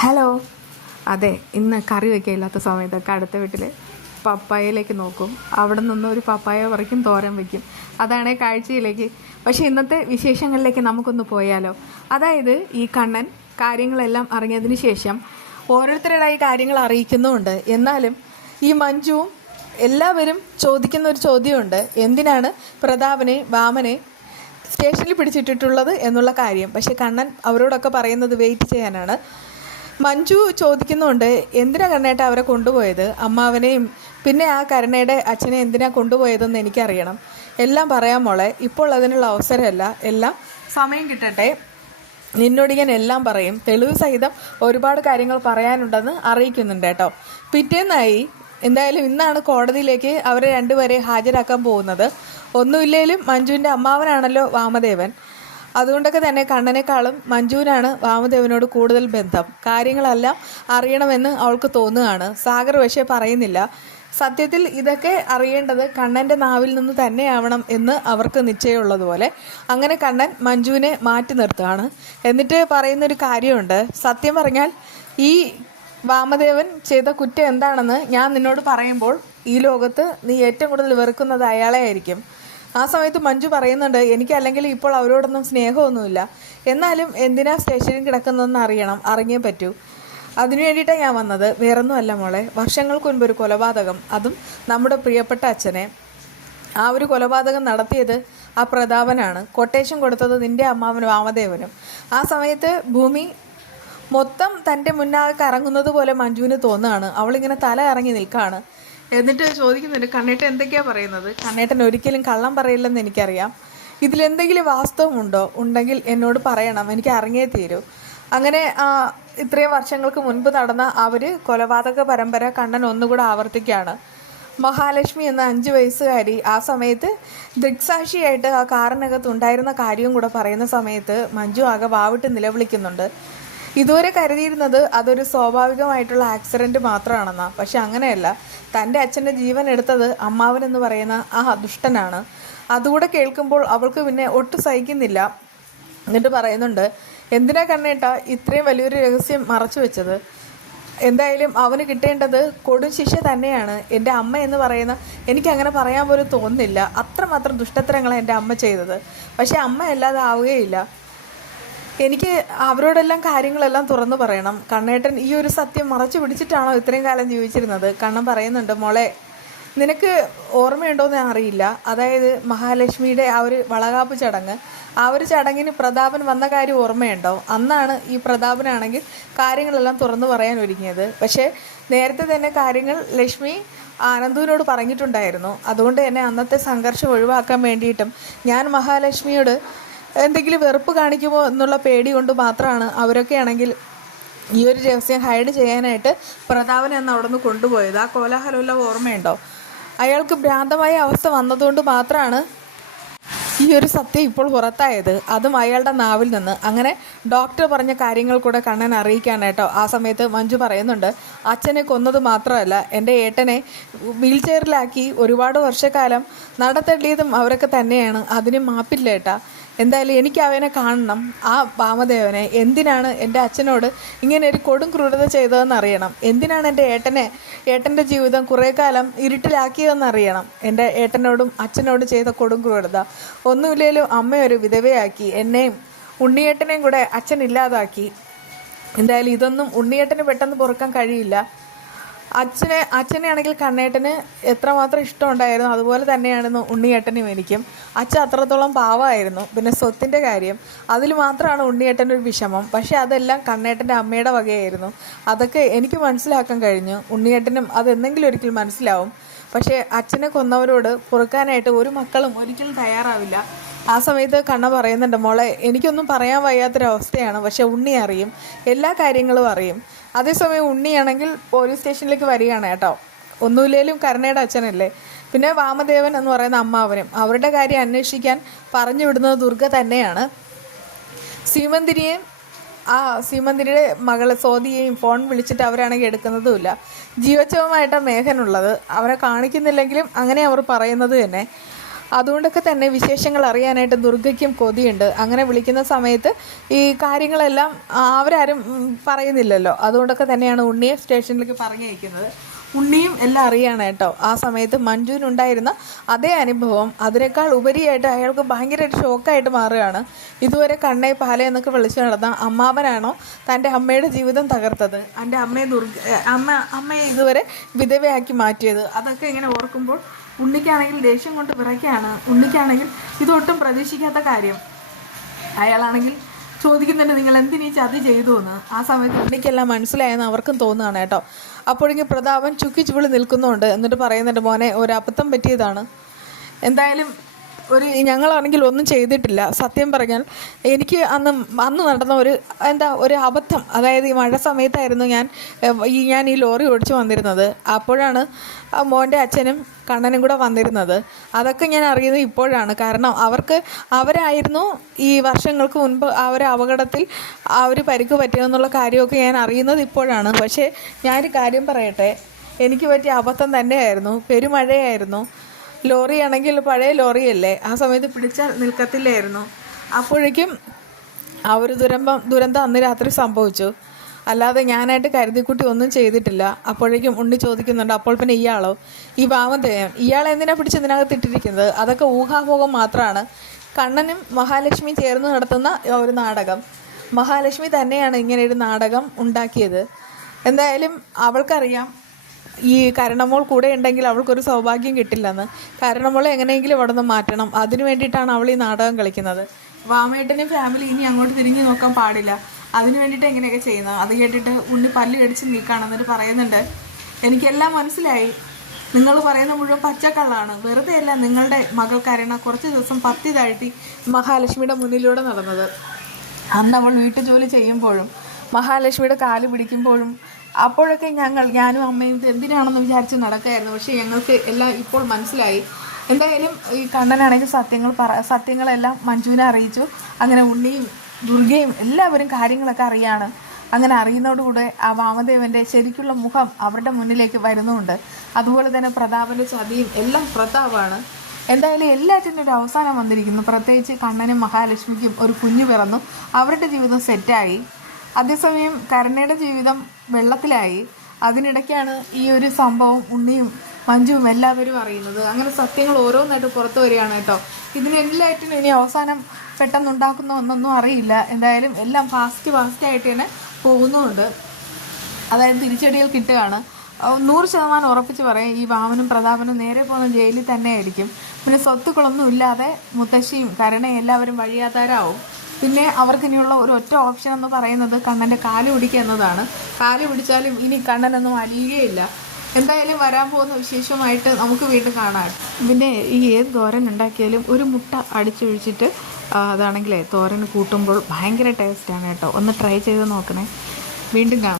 Hello. അതെ, ഇന്ന് കറി വയ്ക്കാനില്ലാത്ത സമയത്തൊക്കെ അടുത്ത വീട്ടിൽ പപ്പായയിലേക്ക് നോക്കും. അവിടെ നിന്ന് ഒരു പപ്പായ പറിക്കും, തോരൻ വയ്ക്കും. അതാണ് കാഴ്ചയിലേക്ക്. പക്ഷേ ഇന്നത്തെ വിശേഷങ്ങളിലേക്ക് നമുക്കൊന്ന് പോയാലോ. അതായത് ഈ കണ്ണൻ കാര്യങ്ങളെല്ലാം അറിഞ്ഞതിന് ശേഷം ഓരോരുത്തരുടെയായി കാര്യങ്ങൾ അറിയിക്കുന്നുമുണ്ട്. എന്നാലും ഈ മഞ്ജുവും എല്ലാവരും ചോദിക്കുന്ന ഒരു ചോദ്യമുണ്ട്, എന്തിനാണ് പ്രതാപനെ വാമനെ സ്റ്റേഷനിൽ പിടിച്ചിട്ടിട്ടുള്ളത് എന്നുള്ള കാര്യം. പക്ഷെ കണ്ണൻ അവരോടൊക്കെ പറയുന്നത് വെയിറ്റ് ചെയ്യാനാണ്. മഞ്ജു ചോദിക്കുന്നുണ്ട്, എന്തിനാ കണ്ണേട്ട അവരെ കൊണ്ടുപോയത്, അമ്മാവനെയും പിന്നെ ആ കരുണയുടെ അച്ഛനെ എന്തിനാ കൊണ്ടുപോയതെന്ന് എനിക്കറിയണം. എല്ലാം പറയാം മോളെ, ഇപ്പോൾ അതിനുള്ള അവസരമല്ല, എല്ലാം സമയം കിട്ടട്ടെ, നിന്നോട് ഞാൻ എല്ലാം പറയും, തെളിവ് സഹിതം ഒരുപാട് കാര്യങ്ങൾ പറയാനുണ്ടെന്ന് അറിയിക്കുന്നുണ്ട് കേട്ടോ. പിറ്റേന്നായി എന്തായാലും ഇന്നാണ് കോടതിയിലേക്ക് അവരെ രണ്ടുപേരെ ഹാജരാക്കാൻ പോകുന്നത്. ഒന്നുമില്ലേലും മഞ്ജുവിൻ്റെ അമ്മാവനാണല്ലോ വാമദേവൻ. അതുകൊണ്ടൊക്കെ തന്നെ കണ്ണനേക്കാളും മഞ്ജുവിനാണ് വാമദേവനോട് കൂടുതൽ ബന്ധം. കാര്യങ്ങളെല്ലാം അറിയണമെന്ന് അവൾക്ക് തോന്നുകയാണ്. സാഗർ പക്ഷേ പറയുന്നില്ല. സത്യത്തിൽ ഇതൊക്കെ അറിയേണ്ടത് കണ്ണൻ്റെ നാവിൽ നിന്ന് തന്നെയാവണം എന്ന് അവർക്ക് നിശ്ചയമുള്ളതുപോലെ അങ്ങനെ കണ്ണൻ മഞ്ജുവിനെ മാറ്റി നിർത്തുകയാണ്. എന്നിട്ട് പറയുന്നൊരു കാര്യമുണ്ട്, സത്യം പറഞ്ഞാൽ ഈ വാമദേവൻ ചെയ്ത കുറ്റം എന്താണെന്ന് ഞാൻ നിന്നോട് പറയുമ്പോൾ ഈ ലോകത്ത് നീ ഏറ്റവും കൂടുതൽ വെറുക്കുന്നത് അയാളെ ആയിരിക്കും. ആ സമയത്ത് മഞ്ജു പറയുന്നുണ്ട്, എനിക്കല്ലെങ്കിൽ ഇപ്പോൾ അവരോടൊന്നും സ്നേഹമൊന്നുമില്ല, എന്നാലും എന്തിനാ സ്റ്റേഷനിൽ കിടക്കുന്നതെന്ന് അറിയണം, അറിഞ്ഞേ പറ്റൂ. അതിനു വേണ്ടിയിട്ടാണ് ഞാൻ വന്നത്, വേറൊന്നുമല്ല മോളെ. വർഷങ്ങൾക്ക് മുൻപ് ഒരു കൊലപാതകം, അതും നമ്മുടെ പ്രിയപ്പെട്ട അച്ഛനെ. ആ ഒരു കൊലപാതകം നടത്തിയത് ആ പ്രതാപനാണ്. കൊട്ടേഷൻ കൊടുത്തത് നിൻ്റെ അമ്മാവനും വാമദേവനും. ആ സമയത്ത് ഭൂമി മൊത്തം തൻ്റെ മുന്നാകെ കറങ്ങുന്നത് പോലെ മഞ്ജുവിന് തോന്നുകയാണ്. അവളിങ്ങനെ തല ഇറങ്ങി നിൽക്കുകയാണ്. എന്നിട്ട് ചോദിക്കുന്നുണ്ട്, കണ്ണേട്ടൻ എന്തൊക്കെയാണ് പറയുന്നത്. കണ്ണേട്ടൻ ഒരിക്കലും കള്ളം പറയില്ലെന്ന് എനിക്കറിയാം. ഇതിലെന്തെങ്കിലും വാസ്തവമുണ്ടോ, ഉണ്ടെങ്കിൽ എന്നോട് പറയണം, എനിക്ക് അറിഞ്ഞേ തീരൂ. അങ്ങനെ ഇത്രയും വർഷങ്ങൾക്ക് മുൻപ് നടന്ന കൊലപാതക പരമ്പര കണ്ണൻ ഒന്നുകൂടെ ആവർത്തിക്കുകയാണ്. മഹാലക്ഷ്മി എന്ന 5 വയസ്സുകാരി ആ സമയത്ത് ദൃക്സാക്ഷിയായിട്ട് ആ കാറിനകത്ത് ഉണ്ടായിരുന്ന കാര്യവും കൂടെ പറയുന്ന സമയത്ത് മഞ്ജു ആകെ വാവിട്ട് നിലവിളിക്കുന്നുണ്ട്. ഇതുവരെ കരുതിയിരുന്നത് അതൊരു സ്വാഭാവികമായിട്ടുള്ള ആക്സിഡൻറ്റ് മാത്രമാണെന്നാണ്. പക്ഷെ അങ്ങനെയല്ല, തൻ്റെ അച്ഛൻ്റെ ജീവൻ എടുത്തത് അമ്മാവൻ എന്ന് പറയുന്ന ആ ദുഷ്ടനാണ്. അതുകൂടെ കേൾക്കുമ്പോൾ അവൾക്ക് പിന്നെ ഒട്ടും സഹിക്കുന്നില്ല. എന്നിട്ട് പറയുന്നുണ്ട്, എന്തിനാ കണ്ണേട്ട ഇത്രയും വലിയൊരു രഹസ്യം മറച്ചു വെച്ചത്. എന്തായാലും അവന് കിട്ടേണ്ടത് കൊടും ശിക്ഷ തന്നെയാണ്. എൻ്റെ അമ്മ എന്ന് പറയുന്ന, എനിക്കങ്ങനെ പറയാൻ പോലും തോന്നുന്നില്ല, അത്രമാത്രം ദുഷ്ടത്തരങ്ങളാണ് എൻ്റെ അമ്മ ചെയ്തത്. പക്ഷേ അമ്മ അല്ലാതെ ആവുകയില്ല. എനിക്ക് അവരോടെല്ലാം കാര്യങ്ങളെല്ലാം തുറന്നു പറയണം. കണ്ണേട്ടൻ ഈ ഒരു സത്യം മറച്ചു പിടിച്ചിട്ടാണോ ഇത്രയും കാലം ജീവിച്ചിരുന്നത്. കണ്ണൻ പറയുന്നുണ്ട്, മോളെ നിനക്ക് ഓർമ്മയുണ്ടോയെന്ന് അറിയില്ല, അതായത് മഹാലക്ഷ്മിയുടെ ആ ഒരു വളകാപ്പ് ചടങ്ങ്, ആ ഒരു ചടങ്ങിന് പ്രതാപൻ വന്ന കാര്യം ഓർമ്മയുണ്ടോ. അന്നാണ് ഈ പ്രതാപനാണെങ്കിൽ കാര്യങ്ങളെല്ലാം തുറന്നു പറയാൻ ഒരുങ്ങിയത്. പക്ഷേ നേരത്തെ തന്നെ കാര്യങ്ങൾ ലക്ഷ്മി ആനന്ദുവിനോട് പറഞ്ഞിട്ടുണ്ടായിരുന്നു. അതുകൊണ്ട് തന്നെ അന്നത്തെ സംഘർഷം ഒഴിവാക്കാൻ വേണ്ടിയിട്ടും ഞാൻ മഹാലക്ഷ്മിയോട് എന്തെങ്കിലും വെറുപ്പ് കാണിക്കുമോ എന്നുള്ള പേടി കൊണ്ട് മാത്രമാണ് അവരൊക്കെ ആണെങ്കിൽ ഈ ഒരു രഹസ്യം ഹൈഡ് ചെയ്യാനായിട്ട് പ്രതാപനെ അന്ന് അവിടെ നിന്ന് കൊണ്ടുപോയത്. ആ കോലാഹലമെല്ലാം ഓർമ്മയുണ്ടോ. അയാൾക്ക് ഭ്രാന്തമായ അവസ്ഥ വന്നതുകൊണ്ട് മാത്രമാണ് ഈ ഒരു സത്യം ഇപ്പോൾ പുറത്തായത്, അതും അയാളുടെ നാവിൽ നിന്ന്. അങ്ങനെ ഡോക്ടർ പറഞ്ഞ കാര്യങ്ങൾ കൂടെ കണ്ണൻ അറിയിക്കാനായിട്ടോ. ആ സമയത്ത് മഞ്ജു പറയുന്നുണ്ട്, അച്ഛനെ കൊന്നത് മാത്രമല്ല, എൻ്റെ ഏട്ടനെ വീൽ ചെയറിലാക്കി ഒരുപാട് വർഷക്കാലം നടത്തള്ളിയതും അവരൊക്കെ തന്നെയാണ്. അതിന് മാപ്പില്ല ഏട്ടാ. എന്തായാലും എനിക്ക് അവനെ കാണണം, ആ വാമദേവനെ. എന്തിനാണ് എൻ്റെ അച്ഛനോട് ഇങ്ങനെ ഒരു കൊടും ക്രൂരത ചെയ്തതെന്ന് അറിയണം. എന്തിനാണ് എൻ്റെ ഏട്ടൻ്റെ ജീവിതം കുറേ കാലം ഇരുട്ടിലാക്കിയതെന്ന് അറിയണം. എൻ്റെ ഏട്ടനോടും അച്ഛനോടും ചെയ്ത കൊടും ക്രൂരത. ഒന്നുമില്ലേലും അമ്മയൊരു വിധവയാക്കി, എന്നെയും ഉണ്ണിയേട്ടനെയും കൂടെ അച്ഛൻ ഇല്ലാതാക്കി. എന്തായാലും ഇതൊന്നും ഉണ്ണിയേട്ടന് പെട്ടെന്ന് പൊറുക്കാൻ കഴിയില്ല. അച്ഛനെ ആണെങ്കിൽ കണ്ണേട്ടന് എത്രമാത്രം ഇഷ്ടമുണ്ടായിരുന്നു, അതുപോലെ തന്നെയായിരുന്നു ഉണ്ണിയേട്ടനും എനിക്കും. അച്ഛൻ അത്രത്തോളം പാവമായിരുന്നു. പിന്നെ സ്വത്തിൻ്റെ കാര്യം, അതിൽ മാത്രമാണ് ഉണ്ണിയേട്ടനൊരു വിഷമം. പക്ഷേ അതെല്ലാം കണ്ണേട്ടൻ്റെ അമ്മയുടെ വകയായിരുന്നു. അതൊക്കെ എനിക്ക് മനസ്സിലാക്കാൻ കഴിഞ്ഞു. ഉണ്ണിയേട്ടനും അതെന്തെങ്കിലും ഒരിക്കൽ മനസ്സിലാവും. പക്ഷേ അച്ഛനെ കൊന്നവരോട് പൊറുക്കാനായിട്ട് ഒരു മക്കളും ഒരിക്കലും തയ്യാറാവില്ല. ആ സമയത്ത് കണ്ണ പറയുന്നുണ്ട്, മോളെ എനിക്കൊന്നും പറയാൻ വയ്യാത്തൊരവസ്ഥയാണ്, പക്ഷെ ഉണ്ണി അറിയും, എല്ലാ കാര്യങ്ങളും അറിയും. അതേസമയം ഉണ്ണിയാണെങ്കിൽ പോലീസ് സ്റ്റേഷനിലേക്ക് വരികയാണ് കേട്ടോ. ഒന്നുമില്ലേലും കരുണയുടെ അച്ഛനല്ലേ. പിന്നെ വാമദേവൻ എന്ന് പറയുന്ന അമ്മാവനും അവരുടെ കാര്യം അന്വേഷിക്കാൻ പറഞ്ഞു വിടുന്നത് ദുർഗ തന്നെയാണ്. സീമന്തിരിയുടെ മകളെ സ്വാതിയെയും ഫോൺ വിളിച്ചിട്ട് അവരാണെങ്കിൽ എടുക്കുന്നതുമില്ല. ജീവച്ഛവമായിട്ടാണ് മേഘനുള്ളത്. അവരെ കാണിക്കുന്നില്ലെങ്കിലും അങ്ങനെ അവർ പറയുന്നത് തന്നെ. അതുകൊണ്ടൊക്കെ തന്നെ വിശേഷങ്ങൾ അറിയാനായിട്ട് ദുർഗയ്ക്കും കൊതിയുണ്ട്. അങ്ങനെ വിളിക്കുന്ന സമയത്ത് ഈ കാര്യങ്ങളെല്ലാം അവരാരും പറയുന്നില്ലല്ലോ. അതുകൊണ്ടൊക്കെ തന്നെയാണ് ഉണ്ണിയെ സ്റ്റേഷനിലേക്ക് പറഞ്ഞയക്കുന്നത്. ഉണ്ണിയും എല്ലാം അറിയാണ് കേട്ടോ. ആ സമയത്ത് മഞ്ജുവിനുണ്ടായിരുന്ന അതേ അനുഭവം അതിനേക്കാൾ ഉപരിയായിട്ട് അയാൾക്ക് ഭയങ്കരമായിട്ട് ഷോക്കായിട്ട് മാറുകയാണ്. ഇതുവരെ കണ്ണേ പാല എന്നൊക്കെ വിളിച്ചു നടന്ന അമ്മാവനാണോ തൻ്റെ അമ്മയുടെ ജീവിതം തകർത്തത്, എൻ്റെ അമ്മയെ ഇതുവരെ വിധവയാക്കി മാറ്റിയത്? അതൊക്കെ ഇങ്ങനെ ഓർക്കുമ്പോൾ ഉണ്ണിക്കാണെങ്കിൽ ദേഷ്യം കൊണ്ട് വിറയ്ക്കാണ്. ഉണ്ണിക്കാണെങ്കിൽ ഇതൊട്ടും പ്രതീക്ഷിക്കാത്ത കാര്യം. അയാളാണെങ്കിൽ ചോദിക്കുന്നുണ്ട്, നിങ്ങൾ എന്തിനീ ചതി ചെയ്തു എന്ന്. ആ സമയത്ത് ഉണ്ണിക്കെല്ലാം മനസ്സിലായെന്ന് അവർക്കും തോന്നുകയാണ് കേട്ടോ. അപ്പോഴേക്കും പ്രതാപൻ ചുക്കി ചുവിളി നിൽക്കുന്നുണ്ട്. എന്നിട്ട് പറയുന്നുണ്ട്, മോനെ ഒരു അബദ്ധം പറ്റിയതാണ്. എന്തായാലും ഞങ്ങളാണെങ്കിൽ ഒന്നും ചെയ്തിട്ടില്ല. സത്യം പറഞ്ഞാൽ എനിക്ക് അന്ന് നടന്ന ഒരു അബദ്ധം. അതായത് ഈ മഴ സമയത്തായിരുന്നു ഞാൻ ഈ ലോറി ഓടിച്ചു വന്നിരുന്നത്. അപ്പോഴാണ് മോൻ്റെ അച്ഛനും കണ്ണനും കൂടെ വന്നിരുന്നത്. അതൊക്കെ ഞാൻ അറിയുന്നത് ഇപ്പോഴാണ്. കാരണം അവരായിരുന്നു ഈ വർഷങ്ങൾക്ക് മുൻപ് അപകടത്തിൽ പരിക്ക് പറ്റിയെന്നുള്ള കാര്യമൊക്കെ ഞാൻ അറിയുന്നത് ഇപ്പോഴാണ്. പക്ഷേ ഞാനൊരു കാര്യം പറയട്ടെ, എനിക്ക് പറ്റിയ അബദ്ധം തന്നെയായിരുന്നു. പെരുമഴയായിരുന്നു. ലോറിയാണെങ്കിൽ പഴയ ലോറിയല്ലേ, ആ സമയത്ത് പിടിച്ചാൽ നിൽക്കത്തില്ലായിരുന്നു. അപ്പോഴേക്കും ആ ഒരു ദുരന്തം അന്ന് രാത്രി സംഭവിച്ചു. അല്ലാതെ ഞാനായിട്ട് കരുതിക്കുട്ടി ഒന്നും ചെയ്തിട്ടില്ല. അപ്പോഴേക്കും ഉണ്ണി ചോദിക്കുന്നുണ്ട്, അപ്പോൾ പിന്നെ ഇയാളോ, ഈ പാവന്തേയം ഇയാളെ എന്തിനാ പിടിച്ച് ഇതിനകത്ത് ഇട്ടിരിക്കുന്നത്? അതൊക്കെ ഊഹാഭോഗം മാത്രമാണ്. കണ്ണനും മഹാലക്ഷ്മിയും ചേർന്ന് നടത്തുന്ന ഒരു നാടകം. മഹാലക്ഷ്മി തന്നെയാണ് ഇങ്ങനെ ഒരു നാടകം ഉണ്ടാക്കിയത്. എന്തായാലും അവൾക്കറിയാം ഈ കരുണമോൾ കൂടെ ഉണ്ടെങ്കിൽ അവൾക്കൊരു സൗഭാഗ്യം കിട്ടില്ലെന്ന്. കരുണമോളെ എങ്ങനെയെങ്കിലും അവിടെ നിന്ന് മാറ്റണം. അതിനു വേണ്ടിയിട്ടാണ് അവൾ ഈ നാടകം കളിക്കുന്നത്. വാമേട്ടനും ഫാമിലി ഇനി അങ്ങോട്ട് തിരിഞ്ഞു നോക്കാൻ പാടില്ല. അതിന് വേണ്ടിയിട്ട് എങ്ങനെയൊക്കെ ചെയ്യുന്നത്? അത് കേട്ടിട്ട് ഉണ്ണി പല്ല് കടിച്ച് നീക്കാണെന്നിട്ട് പറയുന്നുണ്ട്, എനിക്കെല്ലാം മനസ്സിലായി. നിങ്ങൾ പറയുന്ന മുഴുവൻ പച്ചക്കള്ളാണ്. വെറുതെ അല്ല നിങ്ങളുടെ മകൾ കരുണ കുറച്ച് ദിവസം പത്തി താഴ്ത്തി മഹാലക്ഷ്മിയുടെ മുന്നിലൂടെ നടന്നത്. അന്ന് അവൾ വീട്ടുജോലി ചെയ്യുമ്പോഴും മഹാലക്ഷ്മിയുടെ കാല് പിടിക്കുമ്പോഴും അപ്പോഴൊക്കെ ഞാനും അമ്മയും എന്തിനാണെന്ന് വിചാരിച്ച് നടക്കുകയായിരുന്നു. പക്ഷേ ഞങ്ങൾക്ക് എല്ലാം ഇപ്പോൾ മനസ്സിലായി. എന്തായാലും ഈ കണ്ണനാണെങ്കിൽ സത്യങ്ങളെല്ലാം മഞ്ജുവിനെ അറിയിച്ചു. അങ്ങനെ ഉണ്ണിയും ദുർഗയും എല്ലാവരും കാര്യങ്ങളൊക്കെ അറിയാണ്. അങ്ങനെ അറിയുന്നതോടുകൂടെ ആ വാമദേവൻ്റെ ശരിക്കുള്ള മുഖം അവരുടെ മുന്നിലേക്ക് വരുന്നുമുണ്ട്. അതുപോലെ തന്നെ പ്രതാപൻ്റെ ചതിയും എല്ലാം പ്രതാപാണ്. എന്തായാലും എല്ലാറ്റിനും ഒരു അവസാനം വന്നിരിക്കുന്നു. പ്രത്യേകിച്ച് കണ്ണനും മഹാലക്ഷ്മിക്കും ഒരു കുഞ്ഞു പിറന്നു. അവരുടെ ജീവിതം സെറ്റായി. അതേസമയം കരുണയുടെ ജീവിതം വെള്ളത്തിലായി. അതിനിടയ്ക്കാണ് ഈ ഒരു സംഭവം ഉണ്ണിയും മഞ്ജുവും എല്ലാവരും അറിയുന്നത്. അങ്ങനെ സത്യങ്ങൾ ഓരോന്നായിട്ട് പുറത്തു വരികയാണ് കേട്ടോ. ഇതിനെല്ലാറ്റിനും ഇനി അവസാനം പെട്ടെന്നുണ്ടാക്കുന്ന ഒന്നൊന്നും അറിയില്ല. എന്തായാലും എല്ലാം ഫാസ്റ്റായിട്ട് തന്നെ പോകുന്നുമുണ്ട്. അതായത് തിരിച്ചടികൾ കിട്ടുകയാണ്. 100% ഉറപ്പിച്ച് പറയും, ഈ വാമനും പ്രതാപനും നേരെ പോകുന്ന ജയിലിൽ തന്നെ ആയിരിക്കും. പിന്നെ സ്വത്തുക്കളൊന്നും ഇല്ലാതെ മുത്തശ്ശിയും കരുണയും എല്ലാവരും വഴിയാധാരമാവും. പിന്നെ അവർക്കിനിയുള്ള ഒരു ഒറ്റ ഓപ്ഷൻ എന്ന് പറയുന്നത് കണ്ണൻ്റെ കാല് പിടിക്കുക എന്നതാണ്. കാല് പിടിച്ചാലും ഇനി കണ്ണനൊന്നും അലിയുകയില്ല. എന്തായാലും വരാൻ പോകുന്ന വിശേഷമായിട്ട് നമുക്ക് വീണ്ടും കാണാം. പിന്നെ ഈ ഏത് തോരൻ ഉണ്ടാക്കിയാലും ഒരു മുട്ട അടിച്ചൊഴിച്ചിട്ട് അതാണെങ്കിലേ തോരന് കൂട്ടുമ്പോൾ ഭയങ്കര ടേസ്റ്റാണ് കേട്ടോ. ഒന്ന് ട്രൈ ചെയ്ത് നോക്കണേ. വീണ്ടും കാണാം.